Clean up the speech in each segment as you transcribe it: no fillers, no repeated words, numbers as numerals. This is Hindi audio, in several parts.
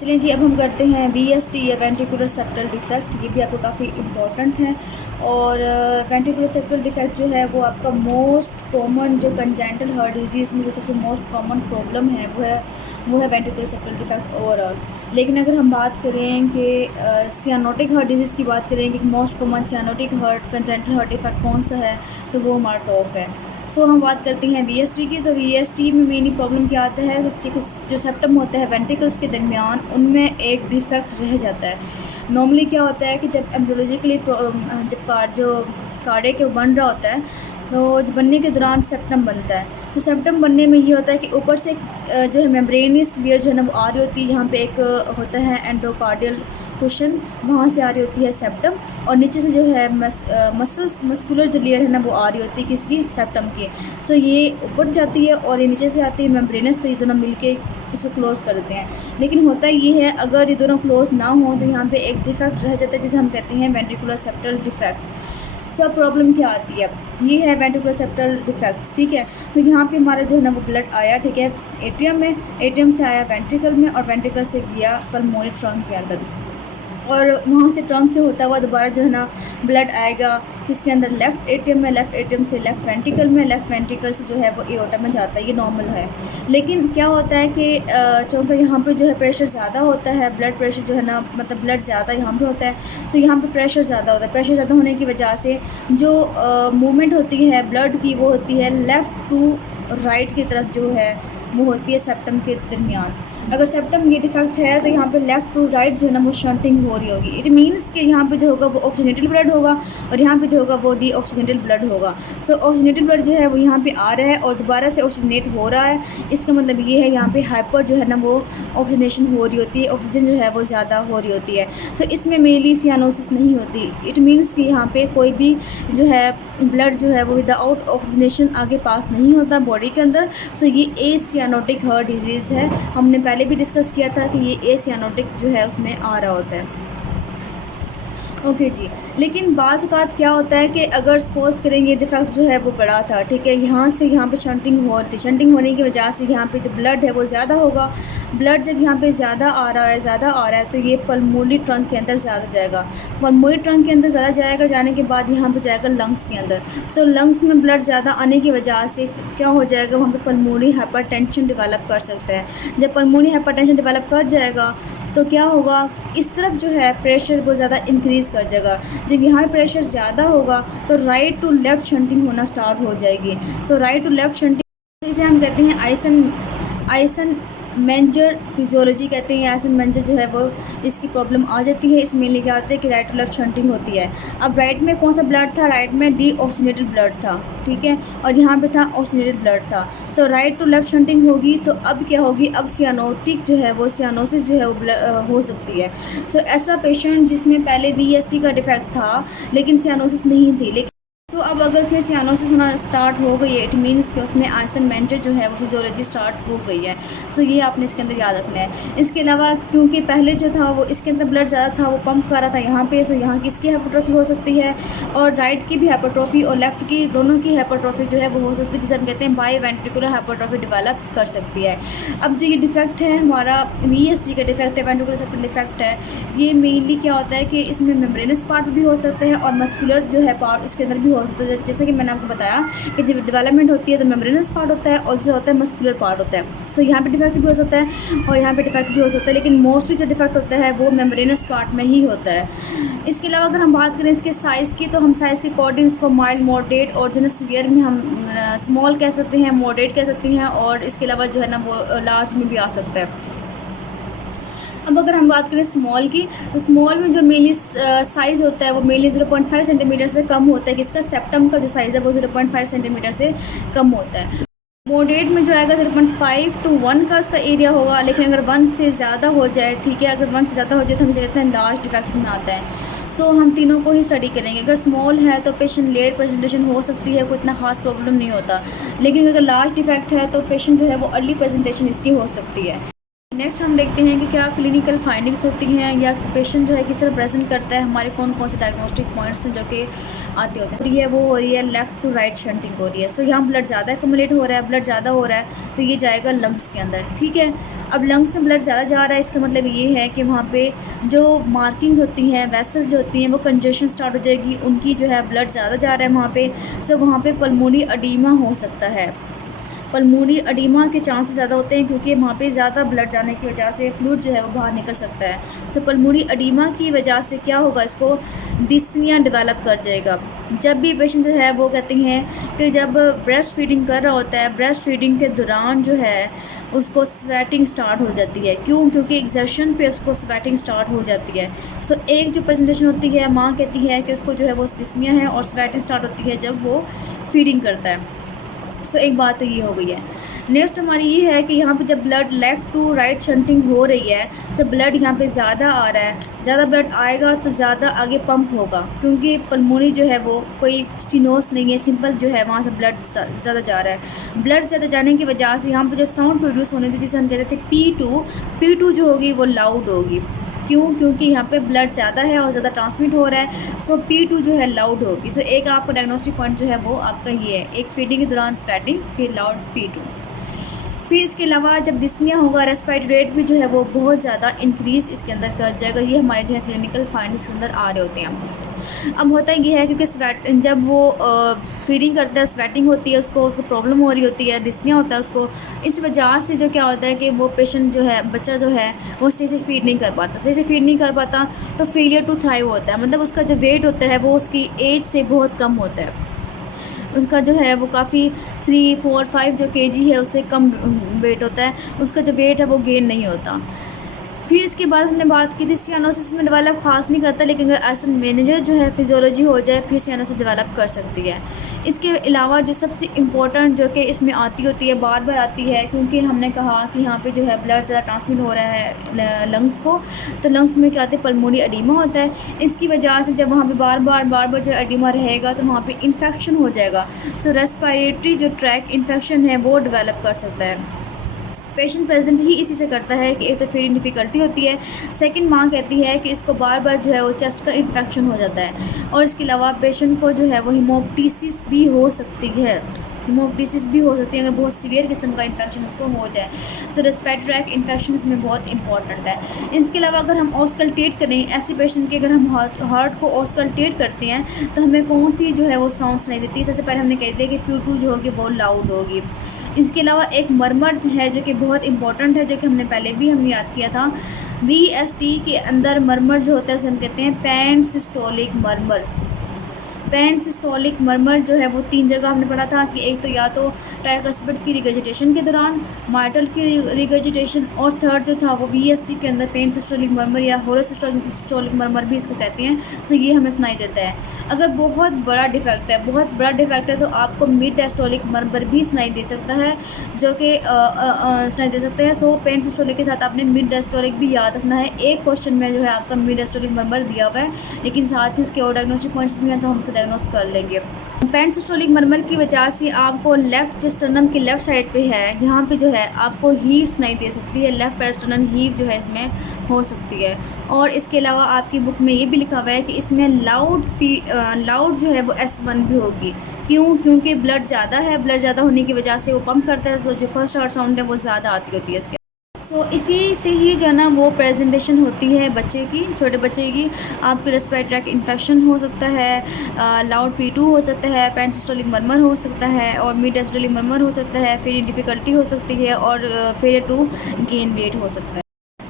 चलिए जी, अब हम करते हैं वीएसटी या वेंट्रिकुलर सेप्टल डिफेक्ट। ये भी आपको काफ़ी इम्पोर्टेंट है। और वेंट्रिकुलर सेप्टल डिफेक्ट जो है वो आपका मोस्ट कॉमन जो कंजेंटल हार्ट डिजीज़ में जो सबसे मोस्ट कॉमन प्रॉब्लम है वो है वेंट्रिकुलर सेप्टल डिफेक्ट ओवरऑल। लेकिन अगर हम बात करें कि सियानोटिक हार्ट डिजीज़ की बात करें कि most common cyanotic heart congenital heart defect कौन सा है, तो वो हमारा टॉप है। सो हम बात करते हैं वीएसटी की। तो वीएसटी में मेनली प्रॉब्लम क्या आता है, जो सेप्टम होता है वेंट्रिकल्स के दरमियान, उनमें एक डिफेक्ट रह जाता है। नॉर्मली क्या होता है कि जब एम्ब्रियोलॉजिकली जो कार्डियक के बन रहा होता है, तो बनने के दौरान सेप्टम बनता है। तो सेप्टम बनने में ये होता है कि ऊपर से जो है मेम्ब्रेनस लेयर जो है ना वो आ रही होती है। यहाँ पे एक होता है एंडोकार्डियल कुशन, वहाँ से आ रही होती है सेप्टम, और नीचे से जो है मस्कुलर जो लेयर है ना वो आ रही होती है किसकी, सेप्टम की। सो ये ऊपर जाती है और ये नीचे से आती है मेम्ब्रेनस, तो ये दोनों मिलके इसको क्लोज़ कर देते हैं। लेकिन होता ये है, अगर ये दोनों क्लोज़ ना हो तो यहाँ पे एक डिफेक्ट रह जाता है जिसे हम कहते हैं वेंट्रिकुलर सेप्टल डिफेक्ट। सो अब प्रॉब्लम क्या आती है, ये है वेंट्रिकुलर सेप्टल डिफेक्ट्स, ठीक है। तो यहाँ पे हमारा जो है ना वो ब्लड आया, ठीक है, एट्रियम में, एट्रियम से आया वेंट्रिकल में, और वेंट्रिकल से गया पल्मोनरी ट्रंक के अंदर, और वहाँ से ट्रंक से होता हुआ दोबारा जो है ना ब्लड आएगा किसके अंदर, लेफ़्ट एट्रियम में, लेफ़्ट एट्रियम से लेफ़्ट वेंट्रिकल में, लेफ़्ट वेंट्रिकल से जो है वो एओर्टा में जाता है। ये नॉर्मल है। लेकिन क्या होता है कि चूँकि यहाँ पे जो है प्रेशर ज़्यादा होता है, ब्लड प्रेशर जो है ना, मतलब ब्लड ज़्यादा यहाँ पे होता है, सो यहाँ पे प्रेशर ज़्यादा होता है। प्रेशर ज़्यादा होने की वजह से जो मूवमेंट होती है ब्लड की, वो होती है लेफ़्ट टू राइट की तरफ, जो है वो होती है सेप्टम के दरमियान। अगर सेप्टम ये डिफेक्ट है तो यहाँ पे लेफ़्ट टू राइट जो है ना वो शंटिंग हो रही होगी। इट मीन्स कि यहाँ पे जो होगा वो ऑक्सीजनेटेड ब्लड होगा, और यहाँ पे जो होगा वो डीऑक्सीजनेटेड ब्लड होगा। सो ऑक्सीजनेटेड ब्लड जो है वो यहाँ पे आ रहा है और दोबारा से ऑक्सीजनेट हो रहा है। इसका मतलब ये है यहाँ पे हाइपर जो है ना वो ऑक्सीजनेशन हो रही होती है, ऑक्सीजन जो है वो ज़्यादा हो रही होती है। सो इसमें मेनली सियानोसिस नहीं होती। इट मीन्स कि यहाँ पे कोई भी जो है ब्लड जो है वो विदाउट ऑक्सीजनेशन आगे पास नहीं होता बॉडी के अंदर। सो ये एसियानोटिक हार्ट डिजीज़ है। हमने पहले भी डिस्कस किया था कि ये एसियानोटिक जो है उसमें आ रहा होता है। ओके जी। लेकिन बाज़ औक़ात क्या होता है कि अगर सपोज़ करें ये डिफेक्ट जो है वो बड़ा था, ठीक है, यहाँ से यहाँ पे शंटिंग हो रही थी, शंटिंग होने की वजह से यहाँ पे जो ब्लड है वो ज़्यादा होगा। ब्लड जब यहाँ पे ज़्यादा आ रहा है तो ये पल्मोनरी ट्रंक के अंदर ज़्यादा जाएगा। पल्मोनरी ट्रंक के अंदर ज़्यादा जाएगा, जाने के बाद यहाँ पे जाएगा लंग्स के अंदर। सो लंग्स में ब्लड ज़्यादा आने की वजह से क्या हो जाएगा, वहाँ पे पल्मोनरी हाइपरटेंशन डेवलप कर सकता है। जब पल्मोनरी हाइपरटेंशन डेवलप कर जाएगा तो क्या होगा, इस तरफ जो है प्रेशर वो ज़्यादा इंक्रीज़ कर जाएगा। जब यहाँ प्रेशर ज़्यादा होगा तो राइट टू लेफ़्ट शंटिंग होना स्टार्ट हो जाएगी। सो राइट टू लेफ़्ट शंटिंग जिसे हम कहते हैं आइसन मेंजर फिजियोलॉजी कहते हैं। आइसन मेंजर जो है वो इसकी प्रॉब्लम आ जाती है। इसमें लिखा आता है कि राइट टू लेफ्ट शंटिंग होती है। अब राइट में कौन सा ब्लड था, राइट में डीऑक्सीजनेटेड ब्लड था, ठीक है, और यहाँ पे था ऑक्सीजनेटेड ब्लड था। सो राइट टू लेफ्ट शंटिंग होगी तो अब क्या होगी, अब सियानोटिक जो है वो सियानोसिस जो है वो हो सकती है। सो ऐसा पेशेंट जिसमें पहले वीएसटी का डिफेक्ट था लेकिन सियानोसिस नहीं थी, लेकिन अब अगर उसमें सियानोसिस होना स्टार्ट हो गई है, इट मीन्स कि उसमें आइसन मेंजर जो है वो फिजियोलॉजी स्टार्ट हो गई है। सो ये आपने इसके अंदर याद रखना है। इसके अलावा क्योंकि पहले जो था वो इसके अंदर ब्लड ज़्यादा था, वो पंप कर रहा था यहाँ पे, सो यहाँ की इसकी हाइपरट्रॉफी हो सकती है, और राइट की भी हाइपरट्रॉफी और लेफ़्ट की दोनों की हाइपरट्रॉफी जो है वो हो सकती है, जिसे हम कहते हैं बाई वेंट्रिकुलर हाइपरट्रॉफी डेवलप कर सकती है। अब जो ये डिफेक्ट है हमारा वीएसटी का डिफेक्ट है, वेंट्रिकुलर सेप्टल डिफेक्ट है, ये मेनली क्या होता है कि इसमें मेम्ब्रेनस पार्ट भी हो सकता है और मस्कुलर जो है पार्ट उसके अंदर भी हो सकता है। जैसे कि मैंने आपको बताया कि जब डेवलपमेंट होती है तो मेम्ब्रेनस पार्ट होता है और जो होता है मस्कुलर पार्ट होता है। सो यहाँ पे डिफेक्ट भी हो सकता है और यहाँ पे डिफेक्ट भी हो सकता है, लेकिन मोस्टली जो डिफेक्ट होता है वो मेम्ब्रेनस पार्ट में ही होता है। इसके अलावा अगर हम बात करें इसके साइज़ की, तो हम साइज़ के अकॉर्डिंग इसको माइल्ड, मॉडरेट और जो है सीवियर में हम स्मॉल कह सकते हैं, मॉडरेट कह सकते हैं, और इसके अलावा जो है ना वो लार्ज में भी आ सकता है। अब अगर हम बात करें स्मॉल की, तो स्मॉल में जो मेनली साइज़ होता है वो मेनली 0.5 सेंटीमीटर से कम होता है, कि इसका सेप्टम का जो साइज़ है वो 0.5 सेंटीमीटर से कम होता है। मॉडरेट में जो आएगा 0.5 to 1 का इसका एरिया होगा, लेकिन अगर 1 से ज़्यादा हो जाए, ठीक है, अगर 1 से ज़्यादा हो जाए तो हम कहते हैं लार्ज डिफेक्ट में आता है। तो हम तीनों को ही स्टडी करेंगे। अगर स्मॉल है तो पेशेंट लेट प्रेजेंटेशन हो सकती है, कोई इतना खास प्रॉब्लम नहीं होता, लेकिन अगर लार्ज डिफेक्ट है तो पेशेंट जो है वो अर्ली प्रेजेंटेशन इसकी हो सकती है। नेक्स्ट हम देखते हैं कि क्या क्लिनिकल फाइंडिंग्स होती हैं या पेशेंट जो है किस तरह प्रेजेंट करता है, हमारे कौन कौन से डायग्नोस्टिक पॉइंट्स हैं जो कि आते होते हैं। ये वो हो रही है लेफ़्ट टू राइट शंटिंग हो रही है। सो यहाँ ब्लड ज़्यादा एक्यूमुलेट हो रहा है, ब्लड ज़्यादा हो रहा है तो ये जाएगा लंग्स के अंदर, ठीक है। अब लंग्स में ब्लड ज़्यादा जा रहा है, इसका मतलब ये है कि वहाँ पे जो मार्किंग्स होती हैं, वेसल्स जो होती हैं, वो कंजेशन स्टार्ट हो जाएगी, उनकी जो है ब्लड ज़्यादा जा रहा है वहाँ पे, सो वहाँ पे पल्मोनरी एडीमा हो सकता है। पल्मोनरी एडीमा के चांसेस ज़्यादा होते हैं क्योंकि वहाँ पे ज़्यादा ब्लड जाने की वजह से फ्लूइड जो है वो बाहर निकल सकता है। सो पल्मोनरी एडीमा की वजह से क्या होगा, इसको डिस्निया डेवलप कर जाएगा। जब भी पेशेंट जो है वो कहते हैं कि जब ब्रेस्ट फीडिंग कर रहा होता है, ब्रेस्ट फीडिंग के दौरान जो है उसको स्वेटिंग स्टार्ट हो जाती है। क्यों? क्योंकि एक्सर्शन पे उसको स्वेटिंग स्टार्ट हो जाती है। सो एक जो प्रेजेंटेशन होती है, माँ कहती है कि उसको जो है वो डिस्निया है और स्वेटिंग स्टार्ट होती है जब वो फीडिंग करता है। सो एक बात तो ये हो गई है। नेक्स्ट हमारी ये है कि यहाँ पे जब blood left to right shunting हो रही है, तो ब्लड यहाँ पे ज़्यादा आ रहा है, ज़्यादा ब्लड आएगा तो ज़्यादा आगे पंप होगा, क्योंकि पल्मोनी जो है वो कोई स्टीनोस नहीं है, सिंपल जो है वहाँ से ब्लड ज़्यादा जा रहा है। ब्लड ज़्यादा जाने की वजह से यहाँ पे जो साउंड प्रोड्यूस होने थी, जिसे हम कहते थे P2 जो होगी वो लाउड होगी। क्यों? क्योंकि यहाँ पे ब्लड ज़्यादा है और ज़्यादा ट्रांसमिट हो रहा है, सो P2 जो है लाउड होगी। सो एक आपका डायग्नोस्टिक पॉइंट जो है वो आपका ये है, एक फीडिंग के दौरान स्वेटिंग, फिर लाउड P2। फिर इसके अलावा जब डिस्निया होगा, रेस्पिरेटरी रेट भी जो है वो बहुत ज़्यादा इंक्रीज़ इसके अंदर कर जाएगा। ये हमारे जो है क्लिनिकल फाइंडिंग्स के अंदर आ रहे होते हैं। अब होता ये है क्योंकि जब वो फीडिंग करता है, स्वेटिंग होती है, उसको प्रॉब्लम हो रही होती है, डिस्निया होता है उसको, इस वजह से जो क्या होता है कि वो पेशेंट जो है, बच्चा जो है वो सही से फीड नहीं कर पाता, तो फेलियर टू थ्राइव होता है। मतलब उसका जो वेट होता है वो उसकी एज से बहुत कम होता है, उसका जो है वो काफ़ी 3, 4, 5 जो केजी है उससे कम वेट होता है, उसका जो वेट है वो गेन नहीं होता। फिर इसके बाद हमने बात की थी सियानोसिस में डेवलप खास नहीं करता, लेकिन अगर ऐसा मैनेजर जो है फिजियोलॉजी हो जाए फिर सियानोसिस डेवलप कर सकती है। इसके अलावा जो सबसे इम्पोर्टेंट जो कि इसमें आती होती है, बार बार आती है, क्योंकि हमने कहा कि यहाँ पे जो है ब्लड ज़्यादा ट्रांसमिट हो रहा है लंग्स को, तो लंग्स में क्या होता है, पल्मोनरी एडीमा होता है। इसकी वजह से जब वहाँ पे बार बार जो एडीमा रहेगा तो वहाँ पे इन्फेक्शन हो जाएगा। सो रेस्पिरेटरी जो ट्रैक इन्फेक्शन है वो डेवलप कर सकता है। पेशेंट प्रेजेंट ही इसी से करता है कि एक तो फीडिंग डिफ़िकल्टी होती है, सेकंड माँ कहती है कि इसको बार बार जो है वो चेस्ट का इन्फेक्शन हो जाता है, और इसके अलावा पेशेंट को जो है वो हीमोप्टिसिस भी हो सकती है, अगर बहुत सीवियर किस्म का इन्फेक्शन उसको हो जाए। सो रेस्पिरेटरी ट्रैक इन्फेक्शन इसमें बहुत इंपॉर्टेंट है। इसके अलावा अगर हम ऑस्कल्टेट करें ऐसे पेशेंट के, अगर हम हार्ट को ऑस्कल्टेट करते हैं तो हमें कौन सी जो है वो साउंड सुनाई देती है। सबसे पहले हमने कह दिया कि P2 जो होगी वो लाउड होगी। इसके अलावा एक मरमर है जो कि बहुत इंपॉर्टेंट है, जो कि हमने पहले भी याद किया था। VST के अंदर मरमर जो होता है उसे हम कहते हैं पैन सिस्टोलिक मरमर। पैन सिस्टोलिक मरमर जो है वो 3 जगह हमने पढ़ा था कि एक तो या तो ट्राइकस्पिड की रिगर्जिटेशन के दौरान, माइटल की रिगर्जिटेशन, और थर्ड जो था वो VST के अंदर पेन सिस्टोलिक मरमर या होलोसिस्टोलिक मरमर भी इसको कहते हैं। सो ये हमें सुनाई देता है। अगर बहुत बड़ा डिफेक्ट है तो आपको मिड डायस्टोलिक मरमर भी सुनाई दे सकता है, जो कि सुनाई दे सकते हैं। सो पेन सिस्टोलिक के साथ आपने मिड डायस्टोलिक भी याद रखना है। एक क्वेश्चन में जो है आपका मिड डायस्टोलिक मरमर दिया हुआ है, लेकिन साथ ही उसके और डायग्नोस्टिक पॉइंट्स भी हैं तो हम उसे डायग्नोस कर लेंगे। पेन सिस्टोलिक मरमर की वजह से आपको लेफ़्ट जो स्टर्नम की लेफ़्ट साइड पे है, यहाँ पे जो है आपको हीव सुनाई दे सकती है, लेफ़्ट पेरिस्टर्नल हीव जो है इसमें हो सकती है। और इसके अलावा आपकी बुक में ये भी लिखा हुआ है कि इसमें लाउड जो है वो S1 भी होगी। क्यों? क्योंकि ब्लड ज़्यादा है, ब्लड ज़्यादा होने की वजह से वो पंप करता है, तो जो फर्स्ट हार्ट साउंड है वो ज़्यादा आती होती है इसके। सो इसी से ही जो है ना वो प्रेजेंटेशन होती है बच्चे की, छोटे बच्चे की। आपके रेस्पिरेटरी ट्रैक इन्फेक्शन हो सकता है, लाउड P2 हो सकता है, पैन सिस्टोलिक मरमर हो सकता है, और मिड डायस्टोलिक मरमर हो सकता है, फीडिंग डिफ़िकल्टी हो सकती है, और फेलियर टू गेन वेट हो सकता है।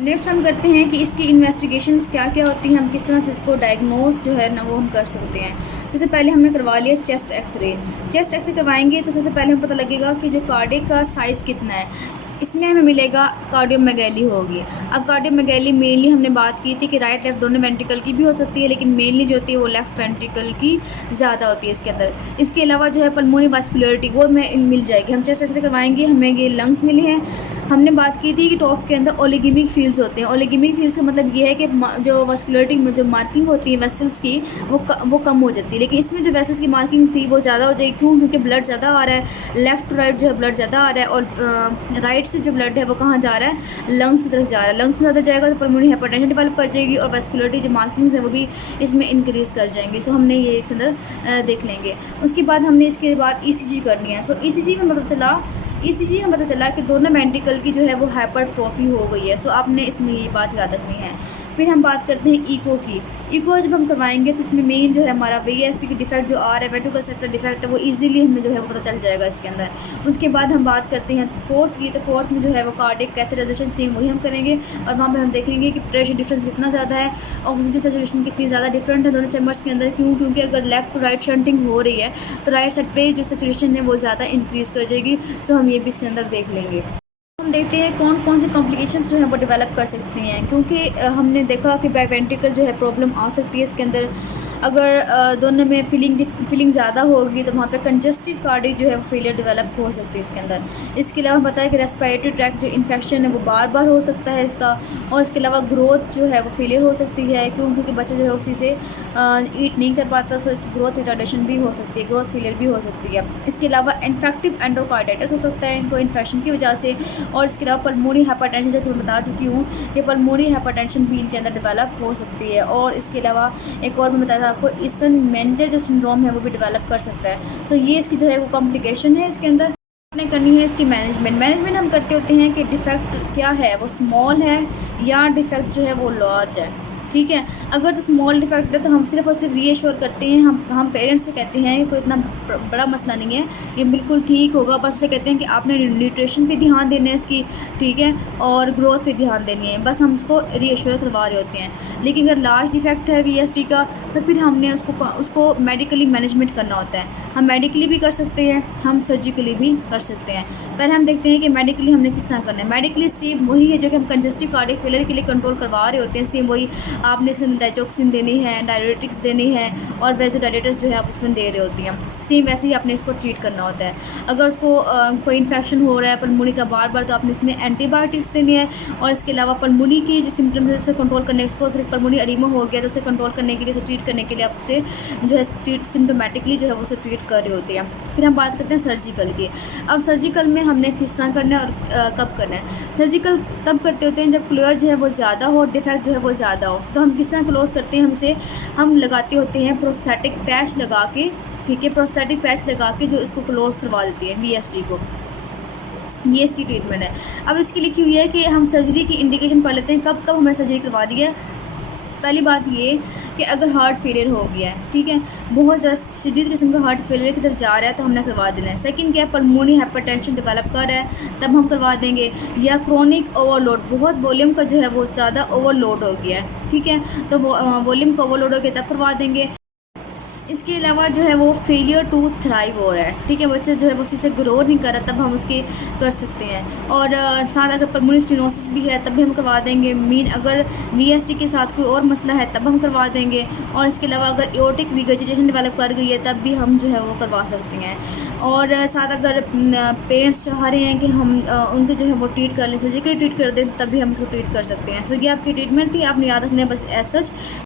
नेक्स्ट हम करते हैं कि इसकी इन्वेस्टिगेशंस क्या क्या होती हैं, हम किस तरह से इसको डायग्नोस जो है ना वो हम कर सकते हैं। सबसे पहले हमने करवा लिया चेस्ट एक्सरे करवाएंगे तो सबसे पहले हमें पता लगेगा कि जो कार्डियक का साइज़ कितना है। इसमें हमें मिलेगा कार्डियोमेगैली होगी। अब कार्डियोमेगैली मेनली हमने बात की थी कि राइट लेफ्ट दोनों वेंट्रिकल की भी हो सकती है, लेकिन मेनली जो होती है वो लेफ्ट वेंट्रिकल की ज़्यादा होती है इसके अंदर। इसके अलावा जो है पल्मोनरी वास्कुलरिटी वो हमें मिल जाएगी। हम चेस्ट एक्सरे करवाएंगे, हमें ये लंग्स मिले हैं। हमने बात की थी कि टॉफ के अंदर ओलिगेमिक फील्ड्स होते हैं। ओलिगेमिक फील्ड्स का मतलब ये है कि जो वास्कुलरिटी में जो मार्किंग होती है वेसल्स की वो कम हो जाती है, लेकिन इसमें जो वेसल्स की मार्किंग थी वो ज़्यादा हो जाएगी। क्यों? क्योंकि ब्लड ज़्यादा आ रहा है, लेफ़्ट टू राइट जो है ब्लड ज़्यादा आ रहा है, और राइट से जो ब्लड है वो कहाँ जा रहा है, लंग्स की तरफ जा रहा है। लंग्स में ज़्यादा जाएगा तो पल्मोनरी हाइपरटेंशन डेवलप कर जाएगी, और वास्कुलरिटी जो मार्किंग्स है वो भी इसमें इंक्रीज़ कर जाएंगे। सो हमने ये इसके अंदर देख लेंगे। उसके बाद हमने इसके बाद ECG करनी है। सो ECG में पता चला ईसीजी में पता चला कि दोनों वेंट्रिकल की जो है वो हाइपरट्रॉफी हो गई है। सो आपने इसमें ये बात याद रखनी है। फिर हम बात करते हैं ईको की। ईको जब हम करवाएंगे तो इसमें मेन जो है हमारा वीएसटी की डिफेक्ट जो आ रहा है, वेंट्रिकुलर सेप्टल डिफेक्ट है, वो इजीली हमें जो है वो पता चल जाएगा इसके अंदर। उसके बाद हम बात करते हैं फोर्थ की। तो फोर्थ में जो है वो कार्डियक कैथेटराइजेशन सेम वही हम करेंगे, और वहाँ पे हम देखेंगे कि प्रेशर डिफरेंस कितना ज़्यादा है, ऑक्सीजन सैचुरेशन कितनी ज़्यादा डिफरेंट है दोनों चैम्बर्स के अंदर। क्यों? क्योंकि अगर लेफ्ट टू राइट शंटिंग हो रही है तो राइट साइड पे जो सैचुरेशन है वो ज़्यादा इंक्रीज़ कर जाएगी। सो हम ये भी इसके अंदर देख लेंगे। हम देखते हैं कौन कौन सी कॉम्प्लिकेशंस जो है वो डेवलप कर सकती हैं, क्योंकि हमने देखा कि बायवेंट्रिकल जो है प्रॉब्लम आ सकती है इसके अंदर। अगर दोनों में फीलिंग ज़्यादा होगी तो वहाँ पे कंजस्टिव कार्डियक जो है वो फेलियर डेवलप हो सकती है इसके अंदर। इसके अलावा पता है कि रेस्पिरेटरी ट्रैक जो इन्फेक्शन है वो बार बार हो सकता है इसका। और इसके अलावा ग्रोथ जो है वो फेलियर हो सकती है। क्यों? क्योंकि बच्चा जो है उसी से ईट नहीं कर पाता, सो इसकी ग्रोथ रिटार्डेशन भी हो सकती है, ग्रोथ फेलियर भी हो सकती है। इसके अलावा इन्फेक्टिव एंडोकार्डाइटिस हो सकता है इनको इन्फेक्शन की वजह से। और इसके अलावा पल्मोनी हाइपरटेंशन, जो मैं बता चुकी हूँ, ये पल्मोनी हाइपरटेंशन भी इनके अंदर डेवलप हो सकती है। और इसके अलावा एक और मैं बताया आपको, ईसन मेंडल जो सिंड्रोम है वो भी डेवलप कर सकता है। तो ये इसकी जो है वो कॉम्प्लिकेशन है इसके अंदर। आपने करनी है इसकी मैनेजमेंट हम करते होते हैं कि डिफेक्ट क्या है, वो स्मॉल है या डिफेक्ट जो है वो लार्ज है। ठीक है, अगर तो स्मॉल डिफेक्ट है तो हम सिर्फ और सिर्फ रीएश्योर करते हैं, हम पेरेंट्स से कहते हैं कि कोई इतना बड़ा मसला नहीं है, ये बिल्कुल ठीक होगा। बस उसे कहते हैं कि आपने न्यूट्रिशन पे ध्यान देना है इसकी, ठीक है, और ग्रोथ पे ध्यान देनी है। बस हम उसको रीएश्योर करवा रहे होते हैं। लेकिन अगर लार्ज डिफेक्ट है वीएसटी का तो फिर हमने उसको मेडिकली मैनेजमेंट करना होता है। हम मेडिकली भी कर सकते हैं, हम सर्जिकली भी कर सकते हैं। पहले हम देखते हैं कि मेडिकली हमने किस तरह करना है। मेडिकली सेम वही है जो कि हम कंजस्टिव कार्डियक फेलियर के लिए कंट्रोल करवा रहे होते हैं, सेम वही। आपने इसके अंदर डाइजोक्सिन देनी है, डायरेटिक्स देनी है, और वेजोडाइलेटर्स जो है आप इसमें दे रहे होती हैं। सेम वैसे ही आपने इसको ट्रीट करना होता है। अगर उसको कोई इन्फेक्शन हो रहा है पल्मोनी का बार बार, तो आपने इसमें एंटीबायोटिक्स देनी है। और इसके अलावा पल्मोनी की जो सिम्टम्स है उसे कंट्रोल करने, सपोज पल्मोनी एडिमा हो गया तो उसे कंट्रोल करने के लिए, उसे ट्रीट करने के लिए आप उसे जो है सिम्टोमेटिकली जो है वो उसे ट्रीट कर रहे होते हैं। फिर हम बात करते हैं सर्जिकल की। अब सर्जिकल में हमने किस तरह करना है और कब करना है। सर्जिकल तब करते होते हैं जब क्लियर जो है वो ज़्यादा हो, डिफेक्ट जो है वो ज़्यादा हो। तो हम किस तरह क्लोज करते हैं, हम लगाते होते हैं प्रोस्थेटिक पैच लगा के, ठीक है, प्रोस्थेटिक पैच लगा के जो इसको क्लोज करवा देती है वीएसटी को। ये इसकी ट्रीटमेंट है। अब इसकी लिखी हुई है कि हम सर्जरी की इंडिकेशन पढ़ लेते हैं, कब कब हमें सर्जरी करवा रही है। पहली बात ये कि अगर हार्ट फेलियर हो गया है, ठीक है, बहुत ज़्यादा शदीद किस्म का हार्ट फेलियर की तरफ जा रहा है, तो हमने करवा देना है। सेकंड क्या है, पल्मोनी हाइपरटेंशन डेवलप कर रहा है, तब हम करवा देंगे। या क्रोनिक ओवरलोड, बहुत वॉल्यूम का जो है वो ज़्यादा ओवरलोड हो गया है, ठीक है, तो वो वॉल्यूम का ओवरलोड हो गया तब करवा देंगे। इसके अलावा जो है वो फेलियर टू थ्राइव हो रहा है, ठीक है, बच्चा जो है वो उसी से ग्रो नहीं कर रहा, तब हम उसकी कर सकते हैं। और साथ अगर पल्मोनरी स्टेनोसिस भी है तब भी हम करवा देंगे। मीन अगर वीएसटी के साथ कोई और मसला है तब हम करवा देंगे। और इसके अलावा अगर एओर्टिक रिगर्जिटेशन डेवलप कर गई है तब भी हम जो है वो करवा सकते हैं। और साथ अगर पेरेंट्स चाह रहे हैं कि हम उनको जो है वो ट्रीट कर लें, सर्जिकली ट्रीट कर दें, तब भी हम उसको ट्रीट कर सकते हैं। सो ये आपकी ट्रीटमेंट थी, आपने याद रखना है बस एज सच।